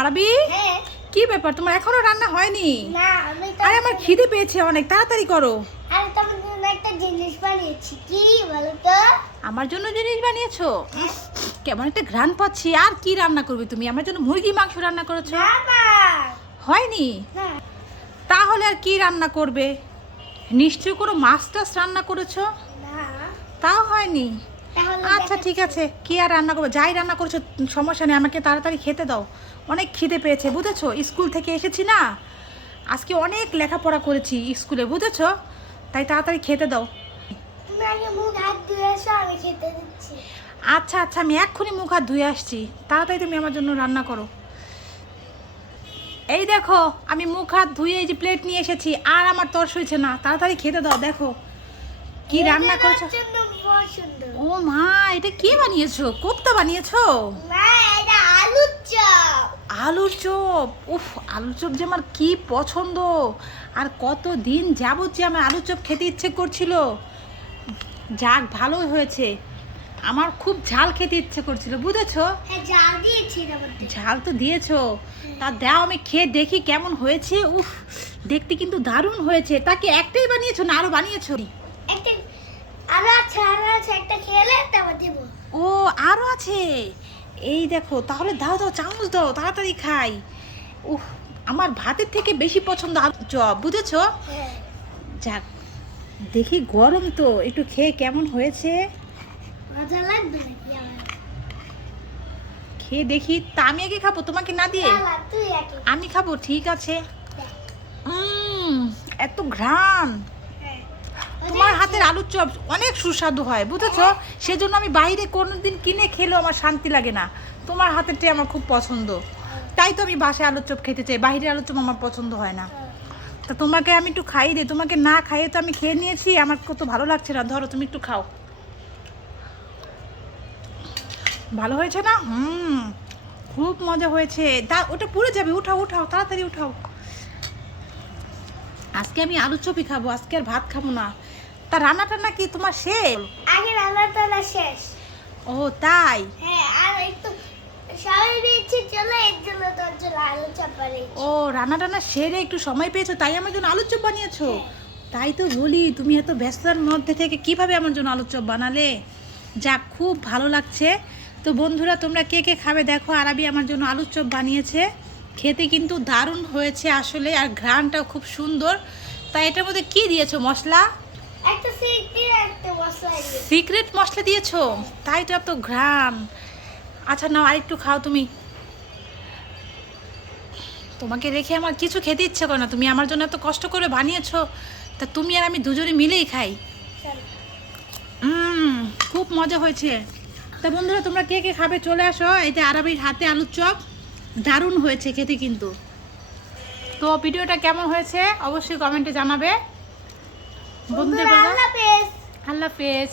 আরবি, হ্যাঁ। কি ব্যাপার তোমার এখনো রান্না হয়নি? না, আমি তো আরে আমার খিদে পেয়েছে অনেক, তাড়াতাড়ি করো। আমি তোমার জন্য একটা জিনিস বানিয়েছি, কি বলো তো? আমার জন্য জিনিস বানিয়েছো? কেমন একটা ঘ্রাণ পাচ্ছি। আর কি রান্না করবে তুমি? আমার জন্য মুরগি মাংস রান্না করেছো? না না হয়নি? না, তাহলে আর কি রান্না করবে? নিশ্চয়ই কোনো মাছ টাছ রান্না করেছো? না, তাও হয়নি? তাহলে আচ্ছা দেখাচ্ছি। ঠিক আছে, কি আর রান্না করবো? যাই রান্না করেছো সমস্যা নেই, আমাকে তাড়াতাড়ি খেতে দাও। অনেক খিদে পেয়েছে বুঝেছো, স্কুল থেকে এসেছি না, আজকে অনেক লেখাপড়া করেছি স্কুলে বুঝেছো, তাই তাড়াতাড়ি খেতে দাও। তুমি আগে মুখ হাত ধুয়ে এসো, আমি খেতে দিচ্ছি। আচ্ছা আচ্ছা, আমি এক্ষুনি মুখ হাত ধুয়ে আসছি, তাড়াতাড়ি তুমি আমার জন্য রান্না করো। এই দেখো, আমি মুখ হাত ধুয়ে এই যে প্লেট নিয়ে এসেছি, আর আমার তর সইছে না, তাড়াতাড়ি খেতে দাও। দেখো কি রান্না এটা করেছো। জন্য বহুত সুন্দর। ও মা, এটা কি বানিয়েছো? কোপ্তা বানিয়েছো? না, এটা আলুর চপ। আলুর চপ, উফ, আলুর চপ যে আমার কি পছন্দ। আর কত দিন যাবত যে আমার আলুর চপ খেতে ইচ্ছে করছিল। যাক, ভালোই হয়েছে। আমার খুব ঝাল খেতে ইচ্ছে করছিল বুঝেছো। হ্যাঁ, জাল দিয়েছি এর মধ্যে। ঝাল তো দিয়েছো, তা দাও আমি খেয়ে দেখি কেমন হয়েছে। উফ, দেখতে কিন্তু দারুণ হয়েছে। তাকে একটাই বানিয়েছো না আরো বানিয়েছো? একটা আরো আছে, একটা খেলে একটা আবার দেবো। ও, আরো আছে? এই দেখো, তাহলে দাও দাও, চামচ দাও, তাড়াতাড়ি খাই। উফ, আমার ভাতের থেকে বেশি পছন্দ আলুর চপ বুঝেছো। হ্যাঁ, যাক, দেখি গরম তো, একটু খেয়ে কেমন হয়েছে মজা লাগবে নাকি আমার? খেয়ে দেখি। তা আমি আগে খাবো তোমাকে না দিয়ে? না, না, তুই আগে। আমি খাবো, ঠিক আছে। দেখ। এত ঘ্রাণ। হ্যাঁ। তোমার হাতের আলুর চপ অনেক সুস্বাদু হয় বুঝেছো, সেজন্য আমি বাইরে কোনোদিন কিনে খেলেও আমার শান্তি লাগে না। তোমার হাতেরটাই আমার খুব পছন্দ, তাই তো আমি বাসায় আলুর চপ খেতে চাই, বাইরের আলুর চপ আমার পছন্দ হয় না। তা তোমাকে আমি একটু খাইয়ে দিই, তোমাকে না খাইয়ে তো আমি খেয়ে নিয়েছি, আমার কত ভালো লাগছে না। ধরো তুমি একটু খাও। ভালো হয়েছে না? খুব মজা হয়েছে। তা ওটা পুড়ে যাবে, উঠাও উঠাও, তাড়াতাড়ি উঠাও। আজকে আমি আলুর চপই খাবো, আজকে আর ভাত খাবো না। তা রান্না টান্না কি তোমার শেষ? আগে রান্নাটা শেষ। ও তাই? হ্যাঁ, আর একটু সবাই দিয়েছি, চলো এর জন্য তোর জন্য আলু চপ বানিয়েছি। ও, রান্না টান্না সেরে একটু সময় পেয়েছো, তাই আমার জন্য আলুর চপ বানিয়েছো? হ্যাঁ। তাই তো বলি, তুমি এত ব্যস্ততার মধ্যে থেকে কিভাবে আমার জন্য আলুর চপ বানালে। যাক, খুব ভালো লাগছে। তো বন্ধুরা, তোমরা কে কে খাবে দেখো, আরাবি আমার জন্য আলুর চপ বানিয়েছে। খেতে কিন্তু দারুণ হয়েছে আসলে, আর ঘ্রাণটাও খুব সুন্দর। তা এটার মধ্যে কি দিয়েছো মশলা? একটা সিক্রেট একটা মশলা দিয়েছি। সিক্রেট মশলা দিয়েছো, তাই তো এত ঘ্রাণ। আচ্ছা নাও, আরেকটু খাও তুমি। তোমাকে রেখে আমার কিছু খেতে ইচ্ছে করে না, তুমি আমার জন্য এত কষ্ট করে বানিয়েছো, তা তুমি আর আমি দুজনে মিলেই খাই। চলো। খুব মজা হয়েছে। তা বন্ধুরা, তোমরা কে কে খাবে চলে আসো। এই যে আরবির হাতে আলুর চপ, দারুণ হয়েছে খেতে কিন্তু। তো ভিডিওটা কেমন হয়েছে অবশ্যই কমেন্টে জানাবে। বন্ধুদের বন্ধুরা, বলো আল্লাহ হাফেজ। আল্লাহ হাফেজ।